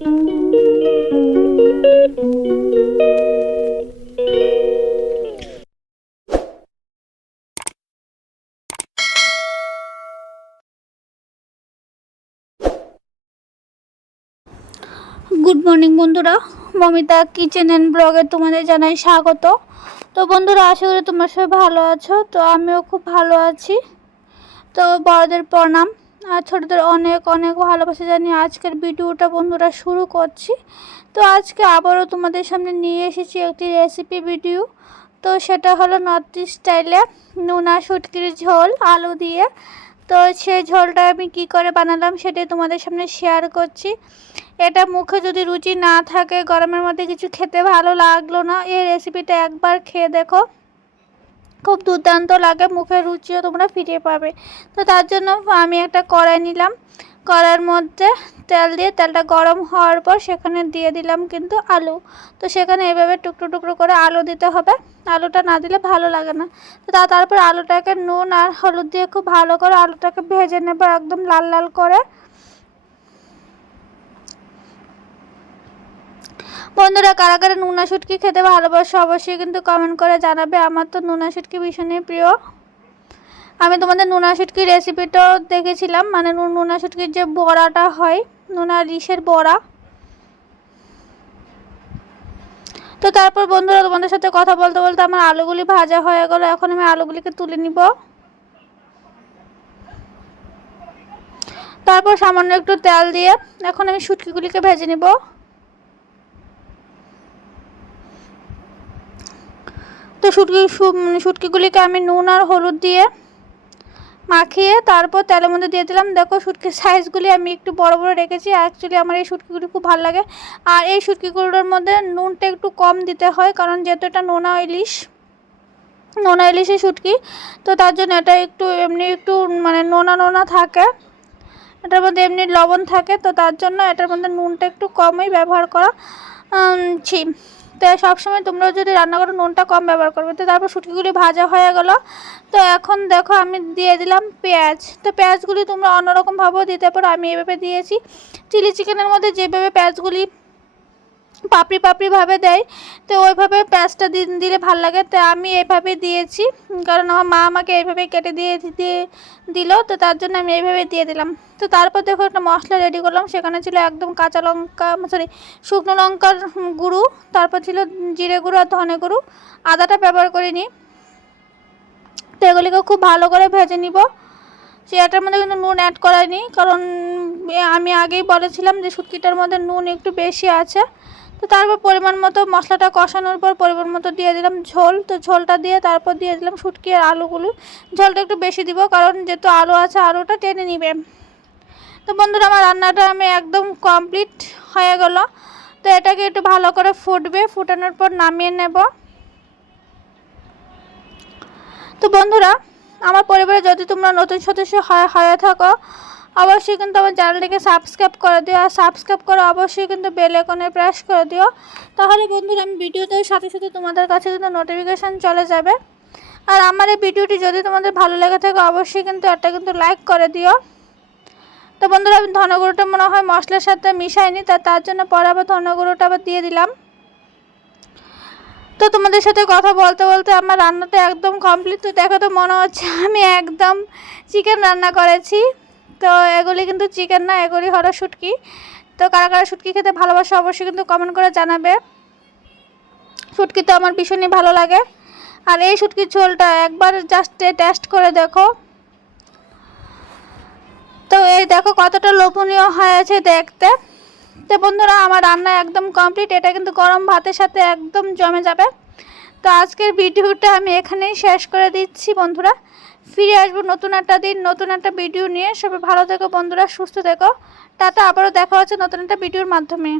Good morning বন্ধুরা। Momita kitchen and ব্লগে তোমাদের জানাই স্বাগত। তো বন্ধুরা, আশা করি তোমার সবাই ভালো আছো। তো আমিও খুব ভালো আছি। তো বড়দের প্রণাম। আর ছোটদের অনেক অনেক ভালোবাসা জানিয়ে আজকের ভিডিওটা বন্ধুরা শুরু করছি। তো আজকে আবারও তোমাদের সামনে নিয়ে এসেছি একটি রেসিপি ভিডিও তো সেটা হলো নর্থ ইস্ট স্টাইলে নোনা শুটকির ঝোল, আলু দিয়ে। তো সেই ঝোলটা আমি কি করে বানালাম সেটাই তোমাদের সামনে শেয়ার করছি। এটা মুখে যদি রুচি না থাকে, গরমের মধ্যে কিছু খেতে ভালো লাগল না, এই রেসিপিটা একবার খেয়ে দেখো। খুব দুর্দান্ত লাগে মুখের রুচিও তোমরা ফিরে পাবে। তো তার জন্য আমি একটা কড়াই নিলাম। কড়াইয়ের মধ্যে তেল দিয়ে, তেলটা গরম হওয়ার পর সেখানে দিয়ে দিলাম কিন্তু আলু। তো সেখানে এইভাবে টুকরো টুকরো করে আলু দিতে হবে। আলুটা না দিলে ভালো লাগে না। তো তা, তারপর আলুটাকে নুন আর হলুদ দিয়ে খুব ভালো করে আলুটাকে ভেজে নেব একদম লাল লাল করে। বন্ধুরা, কারা কারা নুনা শুটকি খেতে ভালোবাসে অবশ্যই কিন্তু কমেন্ট করে জানাবে। আমার তো নুনা শুটকি ভীষণই প্রিয়। আমি তোমাদের নুনা শুটকির রেসিপিটাও দেখেছিলাম। মানে নুনা শুটকির যে বড়াটা হয়, নুনা রিসের বড়া। তো তারপর বন্ধুরা, তোমাদের সাথে কথা বলতে বলতে আমার আলুগুলি ভাজা হয়ে গেলো। এখন আমি আলুগুলিকে তুলে নিব। তারপর সামান্য একটু তেল দিয়ে এখন আমি শুটকিগুলিকে ভেজে নিব। তো শুটকি শুটকিগুলিকে আমি নুন আর হলুদ দিয়ে মাখিয়ে তারপর তেলের মধ্যে দিয়ে দিলাম। দেখো শুটকির সাইজগুলি আমি একটু বড় বড় রেখেছি। অ্যাকচুয়ালি আমার এই শুটকিগুলি খুব ভালো লাগে। আর এই শুটকিগুলোর মধ্যে নুনটা একটু কম দিতে হয়, কারণ যেহেতু এটা নোনা ইলিশ, নোনা ইলিশে শুটকি, তো তার জন্য এটা একটু এমনি একটু মানে নোনা নোনা থাকে। এটার মধ্যে এমনি লবণ থাকে, তো তার জন্য এটার মধ্যে নুনটা একটু কমই ব্যবহার করা ছি। তো সবসময় তোমরা যদি রান্না করো, নুনটা কম ব্যবহার করবে। তো তারপর শুটকিগুলি ভাজা হয়ে গেল। তো এখন দেখো আমি দিয়ে দিলাম পেঁয়াজ। তো পেঁয়াজগুলি তোমরা অন্যরকমভাবেও দিতে পারো, আমি এভাবে দিয়েছি। চিলি চিকেনের মধ্যে যেভাবে পেঁয়াজগুলি পাপড়ি পাপড়িভাবে দেয়। তো ওইভাবে পেঁয়াজটা দিলে ভালো লাগে। তো আমি এভাবে দিয়েছি। কারণ আমার মা আমাকে এইভাবে কেটে দিয়ে দিয়ে দিল। তো তার জন্য আমি এইভাবে দিয়ে দিলাম। তো তারপর দেখো একটা মশলা রেডি করলাম। সেখানে ছিল একদম কাঁচা লঙ্কা সরি শুকনো লঙ্কার গুঁড়ো। তারপর ছিল জিরে গুঁড়ো আর ধনে গুঁড়ো। আদাটা ব্যবহার করিনি। তো এগুলিকে খুব ভালো করে ভেজে নিব। সে এটার মধ্যে কিন্তু নুন অ্যাড করাইনি। কারণ আমি আগেই বলেছিলাম যে শুটকিটার মধ্যে নুন একটু বেশি আছে। তো তারপর পরিমাণ মতো মশলাটা কষানোর পর পরিমাণ মতো দিয়ে দিলাম ঝোল। তো ঝোলটা দিয়ে তারপর দিয়ে দিলাম শুটকি আর আলুগুলো। ঝোলটা একটু বেশি দিব কারণ যেহেতু আলু আছে, আলুটা টেনে নিবে। তো বন্ধুরা, আমার রান্নাটা আমি একদম কমপ্লিট হয়ে গেল। তো এটাকে একটু ভালো করে ফুটবে, ফুটানোর পর নামিয়ে নেব। তো বন্ধুরা, আমার পরিবারে যদি তোমরা নতুন সদস্য হয়ে থাকো অবশ্যই কিন্তু আমার চ্যানেলটিকে সাবস্ক্রাইব করে দিও। আর সাবস্ক্রাইব করে অবশ্যই কিন্তু বেল আইকনে প্রেস করে দিও। তাহলে বন্ধুরা, আমি ভিডিওতে সাথে সাথে তোমাদের কাছে কিন্তু নোটিফিকেশান চলে যাবে। আর আমার এই ভিডিওটি যদি তোমাদের ভালো লেগে থাকে, অবশ্যই কিন্তু একটা কিন্তু লাইক করে দিও। তো বন্ধুরা, আমি ধনগুঁড়োটা মনে হয় মশলার সাথে মিশাইনি, তা তার জন্য পরে আবার ধনগুঁড়োটা আবার দিয়ে দিলাম। তো তোমাদের সাথে কথা বলতে বলতে আমার রান্নাটা একদম কমপ্লিট তো দেখো তো মনে হচ্ছে আমি একদম চিকেন রান্না করেছি। তো এগুলি কিন্তু চিকেন না, এগুলি হলো শুটকি। তো কারা কারা শুটকি খেতে ভালোবাসে অবশ্যই কিন্তু কমেন্ট করে জানাবে। শুটকি তো আমার ভীষণই ভালো লাগে। আর এই শুটকির ঝোলটা একবার জাস্ট টেস্ট করে দেখো। তো এই দেখো কতটা লোভনীয় হয়েছে দেখতে। তো বন্ধুরা, আমার রান্না একদম কমপ্লিট এটা কিন্তু গরম ভাতের সাথে একদম জমে যাবে। তো আজকের ভিডিওটা আমি এখানেই শেষ করে দিচ্ছি, বন্ধুরা। ফিরে আসব নতুন একটা দিন, নতুন একটা ভিডিও নিয়ে। সবাই ভালো থেকো, বন্ধুরা। সুস্থ থেকো। তাতে আবারও দেখা হচ্ছে নতুন একটা ভিডিওর মাধ্যমে।